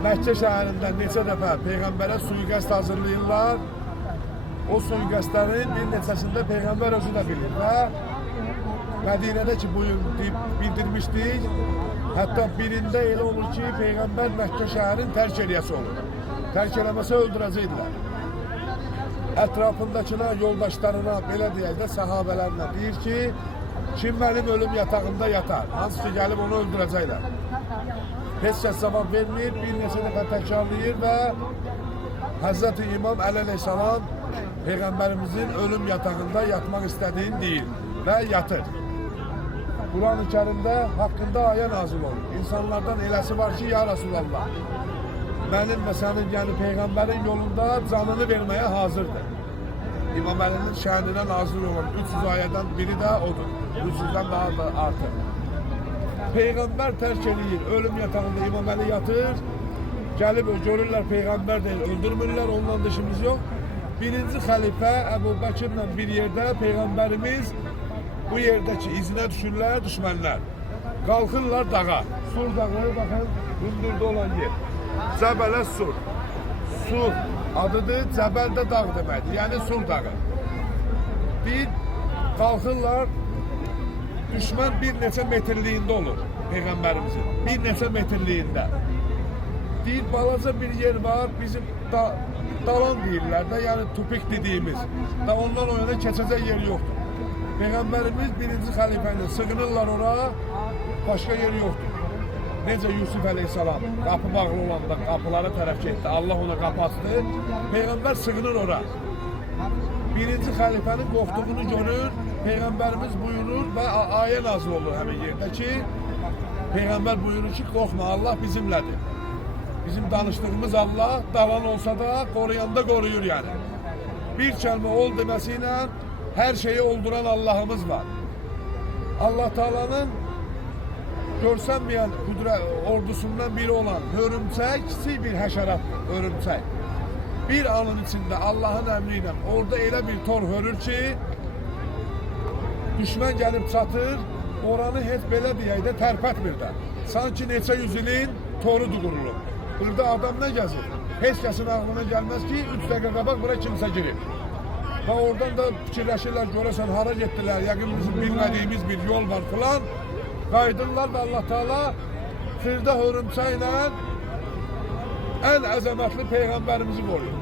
Məkkə şəhərində neçə dəfə Peyğəmbərə suiqəst hazırlayırlar. O suiqəstlərin bir neçəsində Peyğəmbər özü də bilir və Mədinədə ki, bu yıl bildirmişdik. Hətta birində elə olur ki, Peyğəmbər Məkkə şəhərin tərk eləyəsi olur. Tərk eləməsə öldürəcəkdilər. Ətrafındakına, yoldaşlarına, belə deyək də, səhabələrlə deyir ki, kim mənim ölüm yatağında yatar, hansı ki, gəlib onu öldürəcəklər. Heç kəs cavab vermir, bir neçə dəfə təkrarlayır və Həzrəti İmam Əli əleyhissalam Peyğəmbərimizin ölüm yatağında yatmaq istədiyini deyir və yatır. Quran-ı Kərimdə haqqında ayə nazil olur. İnsanlardan eləsi var ki, ya Rasulallah, mənim və sənin, yəni Peyğəmbərin yolunda canını verməyə hazırdır. İmam Əlinin şəhəninə nazil olan 300 ayədən biri də odur. 300-dən daha da artır. Peyğəmbər tərk edir, ölüm yatağında İmam Əli yatır. Gəlib görürlər Peyğəmbər deyil, öldürmürlər, ondan dışımız yox. Birinci xəlifə Əbu Bəkirlə bir yerdə Peyğəmbərimiz bu yerdəki izinə düşürlər düşmənlər. Qalxırlar dağa. Sur dağı, baxın, hündürdə olan yer. Cəbələ Sur. Sur adıdır, Cəbəl də dağ deməkdir, yəni Sur dağı. Bir qalxırlar, düşmən bir neçə metrliyində olur Peyğəmbərimizin. Bir neçə metrliyində. Deyir, balaca bir yer var, bizim dalan deyirlər də, yəni tupik dediyimiz. Da ondan o yana keçəcək yer yoxdur. Peyğəmbərimiz birinci xəlifəni sığınırlar ora, başqa yer yoxdur. Necə Yusuf əleyhissalam qapı bağlı olanda qapılara tərəf getdi, Allah ona qapı açdı. Peyğəmbər sığınır ora. Birinci xəlifənin qorxduğunu görür, Peyğəmbərimiz buyurur və ayə nazil olur həmin yerdə ki, Peyğəmbər buyurur ki, qorxma, Allah bizimlədir. Bizim danışdığımız Allah dalan olsa da qoruyanda qoruyur yəni. Bir kəlmə ol deməsi ilə hər şeyi olduran Allahımız var. Allah Taala'nın görsənməyən ordusundan biri olan hörümçək kiçik bir həşəratdır, hörümçək. Bir anın içində Allahın əmri ilə orada elə bir tor hörür ki, düşmən gəlib çatır, oranı heç belə deyək də tərpətmir də. Sanki neçə yüzünün torudur qurulur. Burada adam nə gəzir? Heç kəsin ağlına gəlməz ki, 3 dəqiqə qabaq bura kimsə girir. Və oradan da fikirləşirlər, görəsən hara getdilər, yəqin bizim bilmədiyimiz bir yol var filan. Qaydırlar və Allah Taala xırda hörümçəklə ən əzəmətli Peyğəmbərimizi qoruyur.